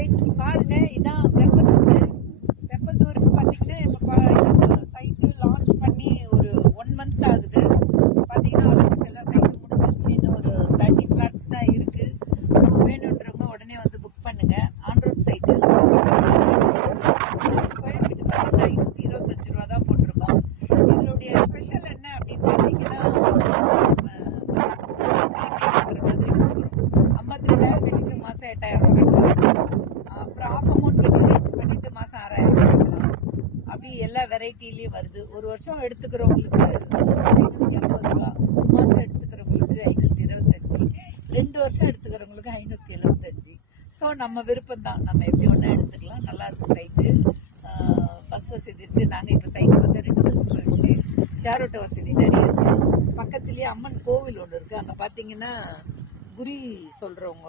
Rights பாருங்க, இதான் வெப்பத்தூர். வெப்பத்தூருக்கு பார்த்தீங்கன்னா இப்போ சைட்டு லான்ச் பண்ணி ஒரு 1 மந்த் ஆகுது. பார்த்தீங்கன்னா ஆல்மோஸ்ட் எல்லா சைட்டும் முடிஞ்சிருச்சு. இன்னும் ஒரு 30 ஃப்ளாட்ஸ் தான் இருக்கு. வேணுன்றவங்க உடனே வந்து புக் பண்ணுங்க. On road side square feet பார்த்தீங்கன்னா 525 ரூபா தான் போட்டிருக்கோம். இதனுடைய ஸ்பெஷல் என்ன அப்படின்னு பார்த்தீங்கன்னா 52,000 கட்டிட்டு மாதம் 8,000 ரூபா கட்டலாம். அப்புறம் ஆஃப் அமௌண்ட் இன்வெஸ்ட் பண்ணிட்டு மாதம் 6,000 ரூபா கட்டலாம். அப்படி எல்லா வெரைட்டிலையும் வருது. ஒரு வருஷம் எடுத்துக்கிறவங்களுக்கு 550 ரூபா, 3 மாதம் எடுத்துக்கிறவங்களுக்கு 525, 2 வருஷம் எடுத்துக்கிறவங்களுக்கு 575. ஸோ நம்ம விருப்பம் தான், நம்ம எப்படி ஒன்றா எடுத்துக்கலாம். நல்லா இருக்கு சைட்டு. பஸ் வசதி இருக்குது. நாங்கள் இப்போ சைட்டு வந்து 2 பஸ் போயிடுச்சு. ஷேர் ஆட்டோ வசதி நிறைய இருக்குது. பக்கத்துலேயே அம்மன் கோவில் ஒன்று இருக்குது. அங்கே பார்த்தீங்கன்னா குறி சொல்கிறவங்க